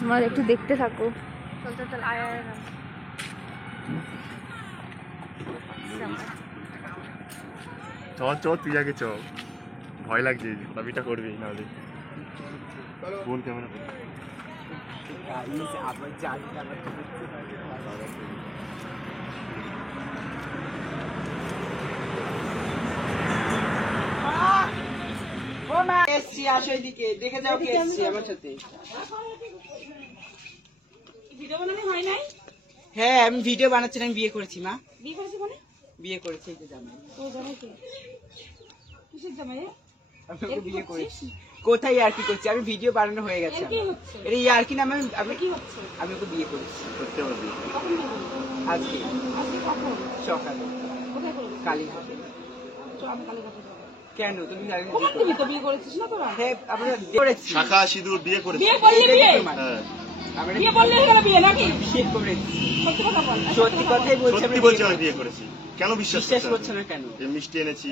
তোমার একটু দেখতে থাকো। চল চল চল, আয় আয়। চল চল, তুই আগে চল, ভয় লাগছে, দাবিটা করবি নাহলে ফোন ক্যামেরা। আসো এদিকে, দেখে যাও কে এসছি আমার সাথে। ভিডিও বানানো হয় নাই? হ্যাঁ আমি ভিডিও বানাচ্ছিলাম, আমি বিয়ে করেছি মা। বিয়ে করেছি মানে? বিয়ে করেছি, এই যে জামাই। ও জামাই কে? কিসের জামাই? আমি ওকে বিয়ে করেছি। কোথায় আর কি করছি, আমি ভিডিও বানানো হয়ে গেছে। কি হচ্ছে? এটা ইয়ার কি নামে আমি কি হচ্ছে? আমি ওকে বিয়ে করেছি। সত্যি আমার বিয়ে। কখন বিয়ে করলি? আজকে আজকে কখন? সকালে কোথায় করলি? কালীঘাটে। চল আমি কালীঘাটে যাবো। কেন তুমি জানি না? তোমার তুমি তো বিয়ে করেছিস না তোরা? হ্যাঁ আমরা করেছি। শাখা সিঁদুর বিয়ে করেছি। বিয়ে করলি বিয়ে? হ্যাঁ আমরা বিয়ে বললে হয়ে গেল বিয়ে নাকি? বিয়ে করেছি। সত্যি কথা বল। সত্যি কথাই বলছি। সত্যি বলছি, আমি বিয়ে করেছি। কেন বিশ্বাস করছে না কেন? এই মিষ্টি এনেছি।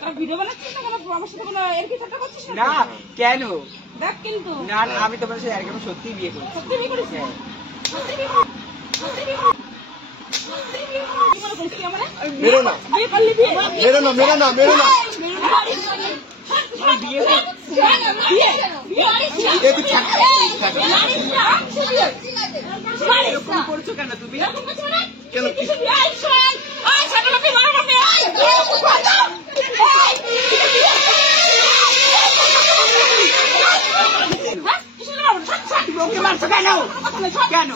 তোরা ভিডিও বানাচ্ছিস না কেন? আমার সাথে কোনো এর কি ঠাট্টা করছিস না কেন? দেখ কিন্তু। না না আমি তোমার সাথে একদম সত্যি বিয়ে করেছি। সত্যি বিয়ে করেছিস? হ্যাঁ। সত্যি বিয়ে করেছিস? সত্যি বিয়ে করেছিস? কি মনে করিস তুই আমারে? মেরো না, বিয়ে করলি বিয়ে? মেরো না, মেরো না, মেরো না। বিয়ে করেছি। একটু ছাড়। এরকম করছো কেন তুমি? কেন কি? তুমি ওকে মারছো কেন? কেন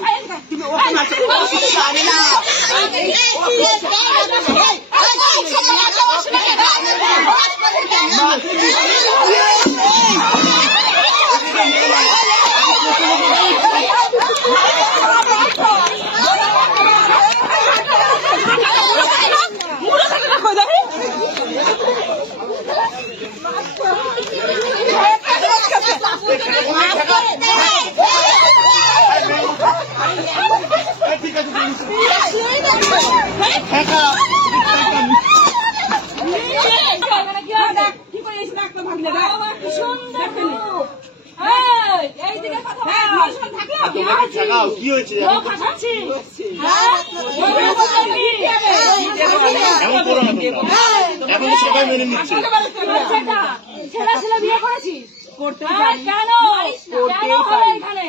তুমি ওকে মারছো? জানি না। ঠিক আছে, কি হয়েছে? এমন করো না তোমরা, এখন সবাই মেনে নিচ্ছে। ছেলে ছেলে বিয়ে করেছিস? কেন? এখানে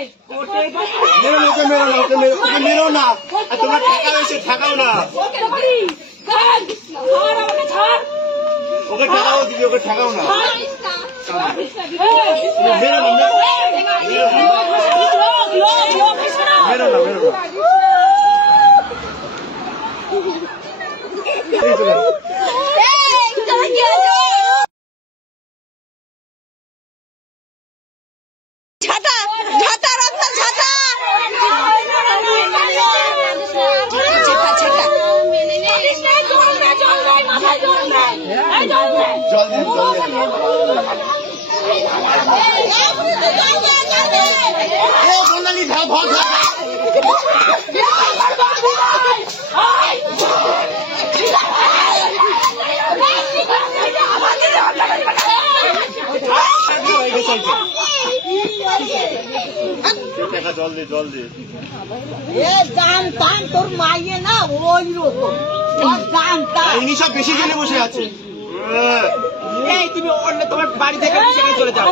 মেরো না, ওকে মেরো না, ওকে মেরো না। আর তোমরা ঠেকাও, এসে ঠেকাও না। ওকে ঠেকাও দিদি, ওকে ঠেকাও না। মেরো না, মেরো না, মেরো না। জল দিন, জল দিন। বললালি ভাগ ভাগ। জল দে, জল দে। তোর মাইয়ে না ওই রকম ইনি সব বেশি জেনে বসে আছে। এই তুমি তোমার বাড়ি থেকে সেখানে চলে যাও।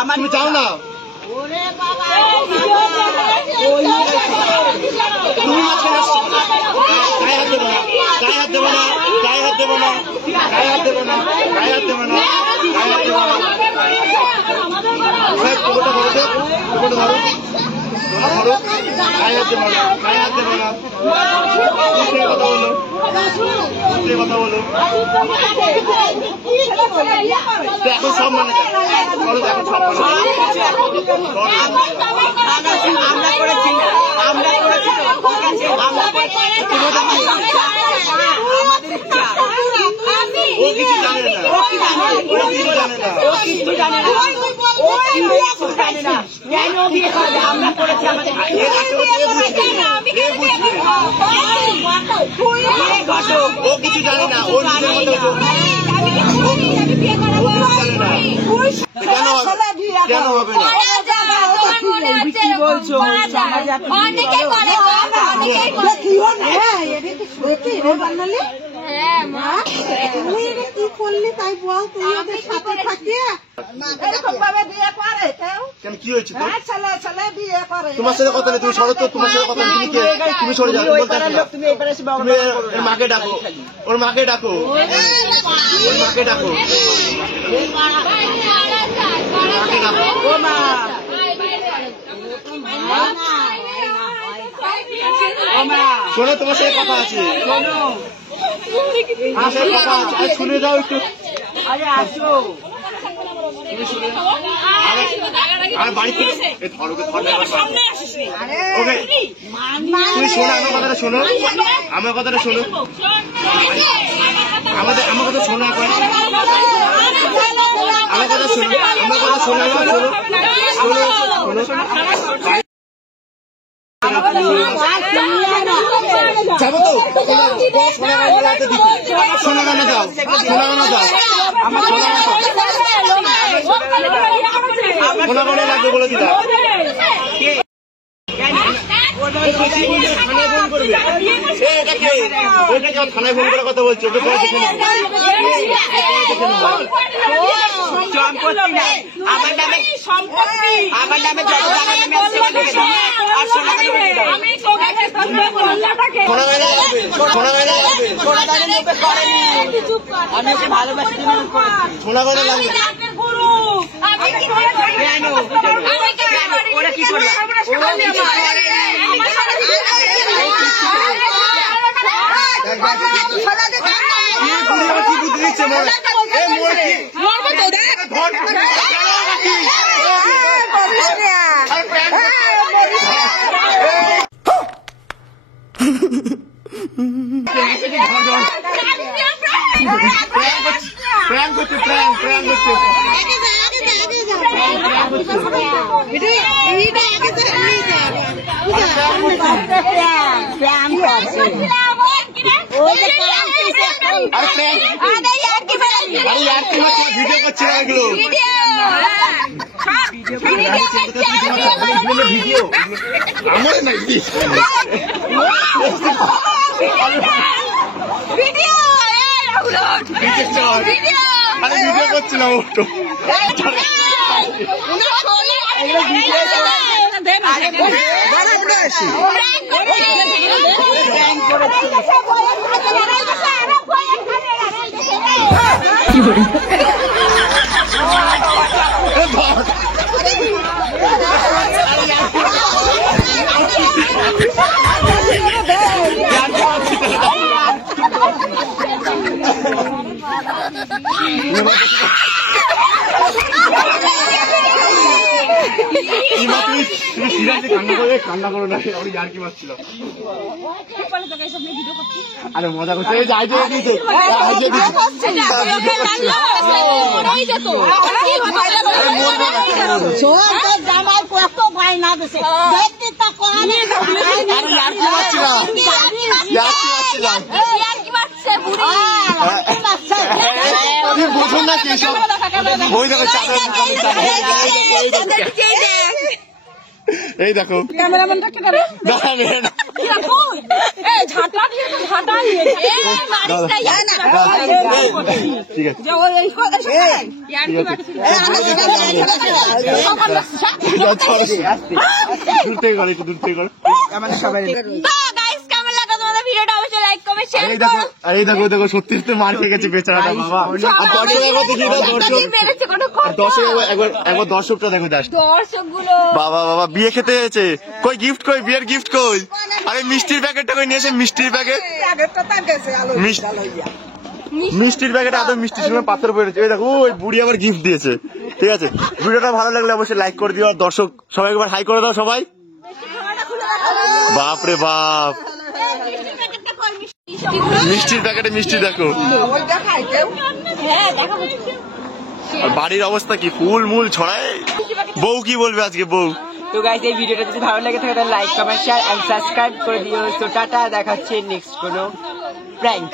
আমার তুমি যাও না, তুমি মাঝখানে আসছো। গায়ে হাত দেবো না, গায়ে হাত দেবো না, গায়ে হাত দেবো না, গায়ে হাত দেবো না, গায়ে হাত দেবো না, গায়ে হাত দেবো না। পুকুরটা ধরো, পুকুরটা ধরো, ধরো, গায়ে হাত দেবো না, গায়ে হাত দেবো না। কথা বলো, কথা বলো। এখন সব মানে বলো, এখন সব মানে আমরা করেছি, আমরা করেছি, আমাদের ইচ্ছা। ওরা কিছু জানে না, ও কিছু জানে না, ও কিছু জানে না। কেন বিয়ে করবে? আমরা করেছি আমাদের ও কিছু জানে না, ও নিজের মতো কেন হবে না? কি বলছো? অনেকে করে, অনেকেই করে। হ্যাঁ মা, তুই এটা কি করলি তাই বল, তুই ওদের সাথে থাকিয়ে এরকম ভাবে বিয়ে করে কেউ? কেন কি হয়েছে তোর? হ্যাঁ, ছেলে ছেলে বিয়ে করে। তোমার সাথে কথা নেই, তুমি সরো তো, তোমার সাথে কথা নেই, তুমি কে? তুমি সরে যাও, বলতে আসো না। তুমি এবারে এসে বাবা তুমি ওর মাকে ডাকো, ওর মাকে ডাকো, ওর মাকে ডাকো, মাকে ডাকো। ও মা, ও মা, শোনো, তোমার সাথে কথা আছে, শোনো, তোমার সাথে কথা আছে, আরে শুনে যাও একটু। আরে আসো। আর বাড়িতে ওকে, তুমি শোনো আমার কথাটা, শোনো আমার কথাটা, শোনো আমার কথা শোনো, আমার কথা শোনো, আমার কথা শোনো, শোনো যাবো তো, সোনাগানে যাও, সোনাগানে যাও, সোনাগানে লাগবে বলে দিলাম। থানায় ফোন করে কথা বলছি, ওকে পরে দেখে নেবো। সম্পত্তি নাই, আমার নামে সম্পত্তি, আমার নামে যত টাকা নামে আছে লিখে দাও। আর সোনাগানে লিখে দাও। সোনাগানে লাগবে, সোনাগানে লাগবে, সোনাগানে লোকে করেনি, আমি ওকে ভালোবাসি জন্য করেছি। সোনাগানে লাগবে। কেন? ওরা কি করবে? ওরা কিছু করেনি। কি বুদ্ধি দিচ্ছে মোড়ে? এ মোড়ে কি? ধর, প্র্যাঙ্ক করছে, প্র্যাঙ্ক করছে। ভিডিও করছে না এগুলো, ভিডিও আমার নাকি আরে ভিডিও করছিলাম ওটো। তুমি সিরিয়াসলি কান্না করো না, আমি আর কি মারছিল। আরে মজা করছে, এই যে আইডিয়া দিয়েছে, জামাই কত বায়না দিছে, দেখতে তা কোন বোঝো না কি সব, ওই দেখো এই দেখো ক্যামেরাম্যানটাকে দেবে ঝাঁটা দিয়ে ঝাঁটা নিয়ে ঠিক আছে, দূর থেকে করো, একটু দূর থেকে করো। এই দেখো দেখো, সত্যি সত্যি মার খেয়ে গেছে বেচারাটা বাবা। একবার দর্শকটা দেখো, দর্শকগুলো বাবা বাবা বিয়ে খেতে এসেছে, কই গিফট কই, বিয়ের গিফট কই? আরে মিষ্টির প্যাকেটটা কই নিয়েছে, মিষ্টির প্যাকেট, মিষ্টির প্যাকেট আদৌ মিষ্টি ছিল, পাথর পড়েছে। এই দেখো ওই বুড়ি আবার গিফট দিয়েছে। ঠিক আছে, ভিডিওটা ভালো লাগলে অবশ্যই লাইক করে দিও, আর দর্শক সবাই একবার হাই করে দাও সবাই। বাপ রে বাপ, মিষ্টির প্যাকেটে মিষ্টি দেখো। হ্যাঁ দেখা আর বাড়ির অবস্থা কি, ফুল মূল ছড়ায়। বউ কি বলবে আজকে বউ? তো গাইস এই ভিডিওটা যদি ভালো লাগে থাকে তাহলে like comment share and subscribe করে দিও। তো টাটা, দেখা হচ্ছে নেক্সট কোনো প্র্যাঙ্ক।